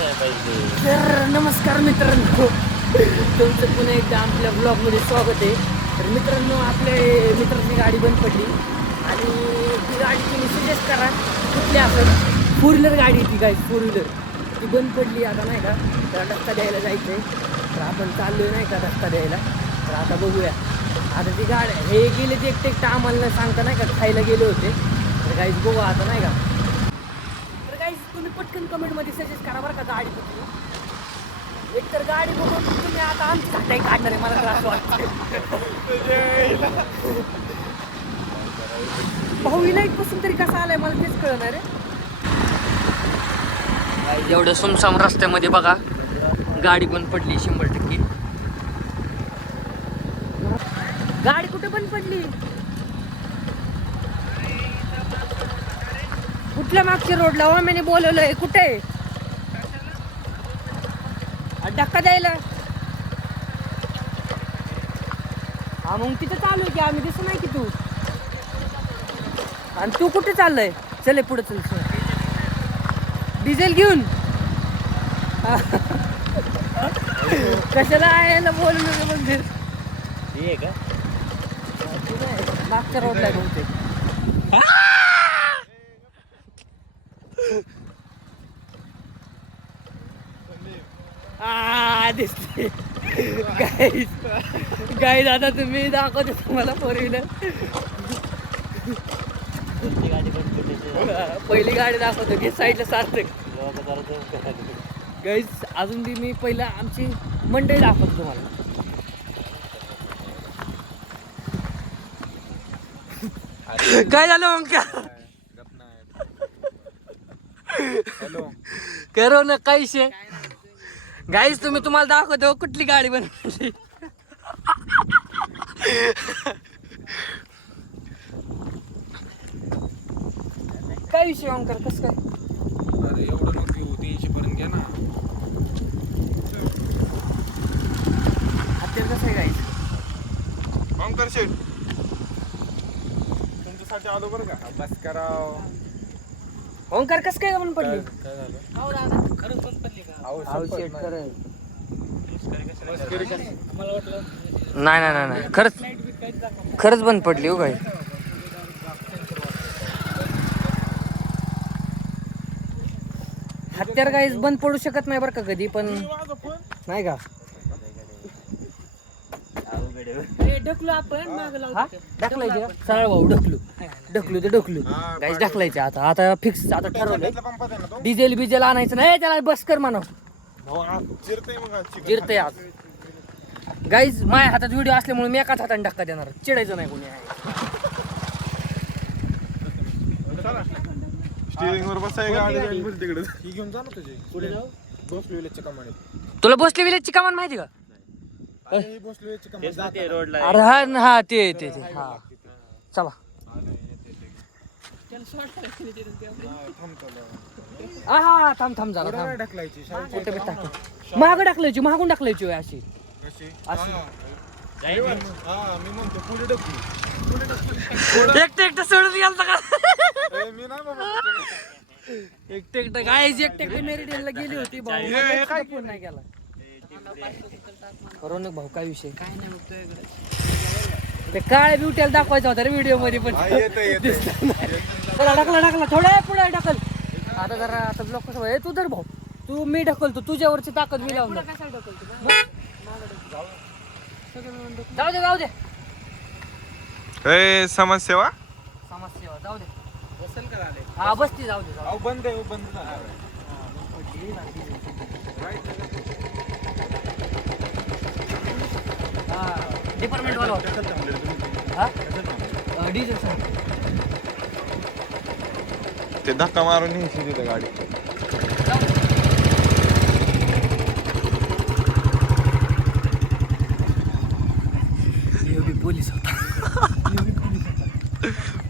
तर नमस्कार मित्रांनो, तुमचं पुन्हा एकदा आपल्या ब्लॉगमध्ये स्वागत आहे. तर मित्रांनो, आपल्या मित्राची गाडी बंद पडली आणि ती गाडी तुम्ही सजेस्ट करा कुठली असेल. 4 व्हीलर गाडी ती काय 4 व्हीलर ती बंद पडली आता नाही का. त्याला रस्ता द्यायला जायचं आहे, तर आपण चाललो नाही का रस्ता द्यायला. तर आता बघूया. आता ती गाडी हे गेले ते एकटं आम्हाला सांगता नाही का, खायला गेले होते. तर काहीच बघू आता नाही का. तुम्ही पटकन कमेंटमध्ये सजेस्ट करा बरं का गाडी कुठली. एक तर गाडी बघून तुम्ही आता आमची घाटाई काढणार आहे मला असं वाटतं. भाऊ विनायक पासून तरी कसा आलाय मला तेच कळणार आहे. एवढं सुमसाम रस्त्यामध्ये बघा गाडी बंद पडली 100%. गाडी कुठे बंद पडली? कुठल्या मागच्या रोडला हो? मी बोलवलंय कुठे धक्का द्यायला. हा मग तिथं चालू आहे की आम्ही दिसू नाही की तू. आणि तू कुठे चाललंय? चले पुढे चल. डिझेल घेऊन कशाला आहे बोललो मंदिर का मागच्या रोडला आहे बहुतेक. दिसते गाईज आता तुम्ही दाखवते तुम्हाला 4 व्हीलर. पहिली गाडी दाखवतो की साईडला सार्थक गाईज. अजून बी मी पहिला आमची मंडई दाखवतो तुम्हाला. काय झालं मग का करो ना काहीशे गाईज. तुम्हाला दाखवतो कुठली गाडी बनवली. काय विषय अंकर कसं काय? अरे एवढं नको घेऊ, 300 पर्यंत घ्या ना. आता कसं आहे गाईज? अंकर शेट तुमच्यासाठी आलो बरं का. बस करा. ओंकार कसं काय बंद पडली? काय झालं? खरंच बंद पडली का? नाही खरंच बंद पडली हो गाई. हत्यार गाईज बंद पडू शकत नाही बरं का कधी पण नाही का. ढकलू आपण ढकलायचे सरळ भाऊ ढकलू गाईज ढकलायचे. आता फिक्स आता ठरवलंय. डिझेल बिझेल आणायचं नाही त्याला. बस कर म्हणा जिरतय आज गाईज. माझ्या हातात व्हिडिओ असल्यामुळे मी एकाच हाताने धक्का देणार. चिडायचं नाही कोणी. स्टीअरिंग वर बसाय गाडी तिकडे ही घेऊन जा ना तुझी पुढे बसलो विलेजच्या कमानीत. तुला बसली विलेजची कमान माहिती का? अरे बसलो विलेजच्या कमानीत रोडला. अरे हा ते हा चला. हा थांब जरा ढकलायची महाग ढकलायची मागून ढकलायची होय अशी. मी म्हणतो पुढे ढकलू. एकटं सोडून गेलता का? मी नाही बाबा. एकटं गायची एकटं मेरिडियनला गेली होती भाऊ. फोन नाही केला रोनक भाऊ. काय विषय काय नाही. ते काळ्या ब्युटीला दाखवायचा होता रे व्हिडिओ मध्ये पण. ढकला थोडा पुढे ढकल. आता जरा आता ब्लॉक कसं तू तर भाऊ तू मी ढकलतो तुझ्यावरची ताकद मी लावून. जाऊ दे समाजसेवा जाऊ दे. हा बसती जाऊ दे. बंद आहे बंद. डिपार्टमेंट वाला डिझेल ते धक्का मारून न्यायची तिथं गाडी. पोलीस होता.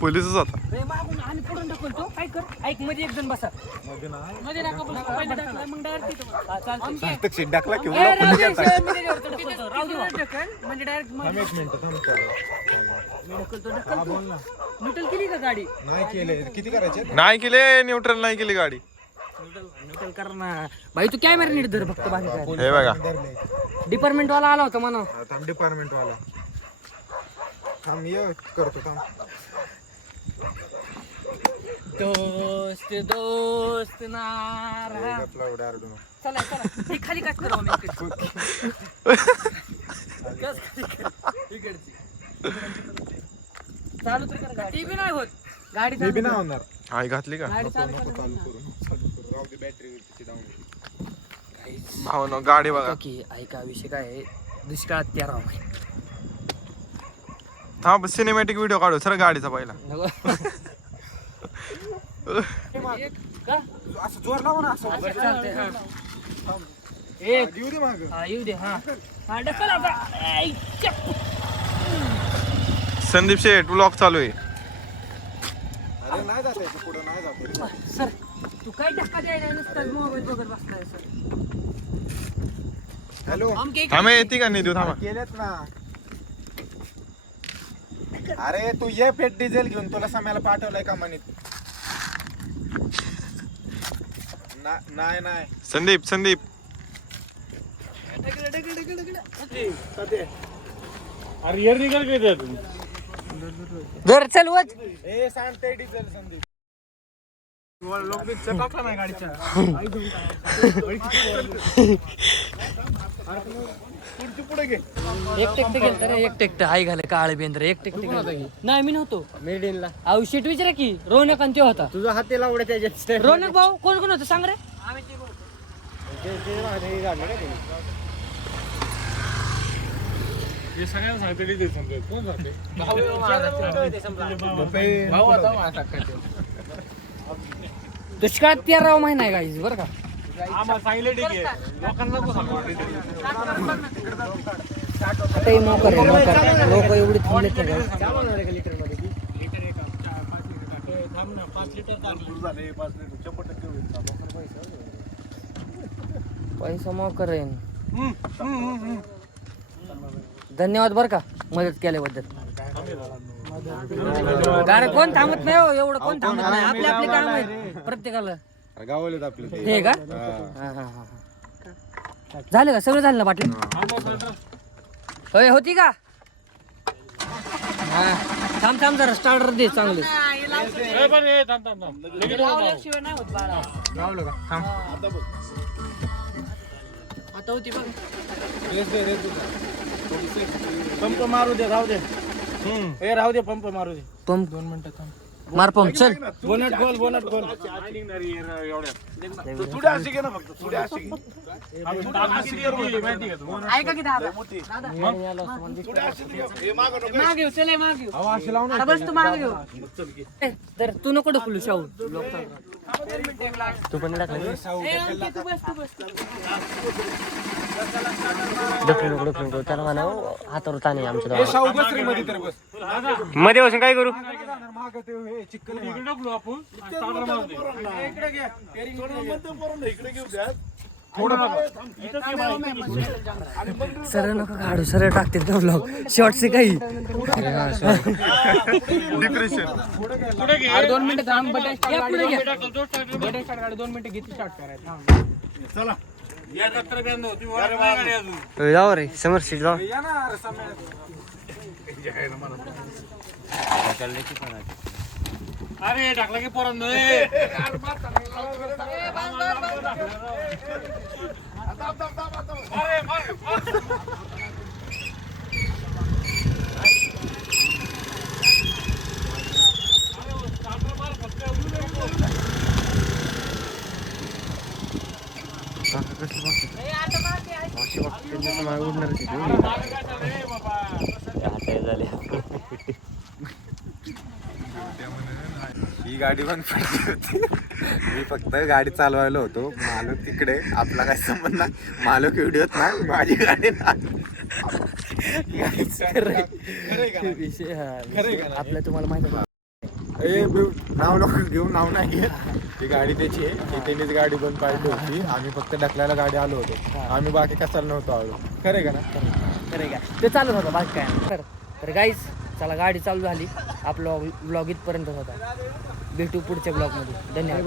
पोलीसच होता. मागून आणि पुढून ढकलतो. काय कर ऐक मध्ये एक जण बसा. मध्ये मग डायरेक्ट डाकला न्यूट्रल केली का गाडी? नाही केले. किती करायचे? नाही केले न्यूट्रल नाही केली गाडी. न्यूट्रल कर ना भाई, तू कॅमेरा नीट धर फक्त बाकी काय. हे बघा डिपार्टमेंट वाला आला होता म्हणा. थांब डिपार्टमेंट वाला थांब ये करतो थांब. दोस्त दोस्त ना रहा. गपला उड्या आरडू नको. चला चला ही खाली कट करू आम्ही इकडची चालू तर कर गाडी. टीव्ही नाही होत गाडी मी बी चालू नाही कर. होणार. आई घातली का गाडी चालू नको कर चालू ना. करू राहू दे बॅटरी तिची डाऊन. भावनो गाडी बघा. की ऐका विषय काय आहे, दुष्काळात त्या राव थांब सिनेमॅटिक व्हिडिओ काढू सर गाडीचा पहिला. का असं जोर लावा ना असं. चालतंय, हा. एक येऊ दे माग. हा येऊ दे. हा हा ढकल आता. ऐ, चप. संदीप शेठ ब्लॉग चालू आहे. अरे नाही जात आहे पुढे नाही जात. सर तू काय धक्का द्यायला नुसतं मोबाईल बघत बसलाय सर. हॅलो थांबे येते का नाही तू थांबा. केलेत ना. अरे तू ये पेट डिझेल घेऊन, तुला समायला पाठवलंय का म्हणित. नाही नाही संदीप संदीप अरे यार निघाल काय त्यातून. जर चल वच. ए सांगते डिझेल संदीप. टाकला नाही गाडीच्या. पुढे घे. एक टेक्ट गेलं तर एक टेक्ट हाय घाले काळे बेंद्र एक टेक्ट नाही मी नव्हतो मेडिनला. अहो शीट विचारा की रोनक आणि ते होता. तुझा हात त्याला उड्या त्याच्यात. रोनक भाऊ कोण कोण होतं सांग रे. सगळ्यांना सांगते डिझेल संदीप. कोण सांगते. दुष्काळात 13 महिना आहे गाईज बरं का. आता हे मोकर आहे मोकर. लोक एवढी थांबलेत ना guys. पैसा मोकर आहे. धन्यवाद बरं का मदत केल्याबद्दल. गाडी कोण थांबत नाही हो, एवढं कोण थांबत नाही. आपले आपले काम आहे प्रत्येकाला. गावालेत आपले ते. हे का हा, हा, हा. झालं का सगळं झालं ना बाटली. होय होती का. हा थांब थांब जरा स्टार्टर दे चांगले. गावलं का थांब. आता होती बघ. पंप मारू दे राहू दे. ए राहू दे पंप मारू दे. पंप 2 मिनिटं थांब. मार पंप चल. बोनट गोल बोनट गोल. ऐका की दादा माग घेऊ चल माग घेऊ. अरे बस तू माग घेऊ. तर तू नको ढकलू शाहू. तू पण टाकलं ढकलू त्याला म्हणा हातावर ताणे आमच्या ए शाहू बस रे मध्ये तर बस. मध्ये बसून काय करू. माग ते हे चिकन इकडे ढकलू आपण. इकडे घे. इकडे घेऊ द्या. थोडं सरळ नको काढू सरळ टाकते तो ब्लॉग शॉर्टचे काही. डिप्रेशन. 2 मिनिटं थांब. बटन स्टार्ट पुढे घ्या. बटन स्टार्ट गाडी 2 मिनिटं घेते स्टार्ट करायचं. चला या दत्तर बँड होती वर गाडी अजून. जाऊ रे समोर सीट जाऊ. या ना अरे समय. अरे टाकला की पोरांनो. ही गाडी पण पडली होती. मी फक्त गाडी चालवायला होतो. मालक तिकडे. आपला काय संबंध नाही. मालक व्हिडिओत ना माझी गाडी ना. आपलं तुम्हाला माहिती आहे. नाव नको घेऊ. नाव नाही घेत. ती गाडी त्याची आहे. ती त्यांनीच गाडी बंद पाडली होती. आम्ही फक्त ढकलायला गाडी आलो होतो. आम्ही बाकी कशाला नव्हतो आलो. खरं का ना. खरं का ते चालत होतं बाकी काय. तर गाईस चला गाडी चालू झाली. आपला ब्लॉग इथपर्यंत होता. भेटू पुढच्या ब्लॉगमध्ये. धन्यवाद.